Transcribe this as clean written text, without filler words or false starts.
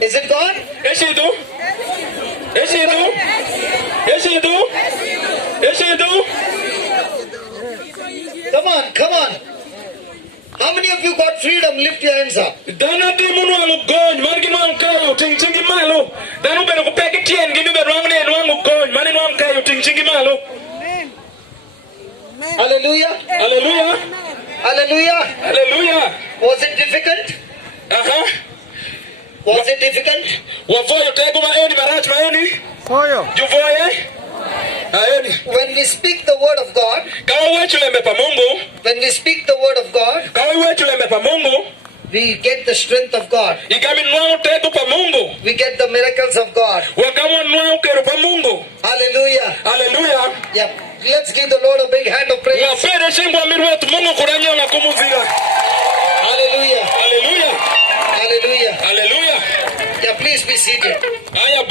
Is it gone? Yes, you do. Yes, you do. Yes, you do. Yes, you do. Come on, come on. How many of you got freedom? Lift your hands up. Dana di munu wangu gony, margi wangu kayo, ting malo. Danu beno kupeke tien, gini beno wangu ne wangu gony, mani wangu kayo, ting malo. Hallelujah. Hallelujah. Hallelujah. Hallelujah. Was it difficult? Was it difficult? Wavoyo tego maeni marach maeni. Foyo. Juvoye. Aeni. When we speak the word of God, Kawa wetu lembe pa Mungu. when we speak the word of God, Kawa wetu lembe pa Mungu. we get the strength of God. Ikami nwao tego pa Mungu. We get the miracles of God. Wakawa nwao kero pa Mungu. Hallelujah. Hallelujah. Yep. Let's give the Lord a big hand of praise. Wafere shingwa mirwetu Mungu kuranyo na kumuzira. Hallelujah. Hallelujah. Hallelujah. Hallelujah. Yeah, please be seated. Aya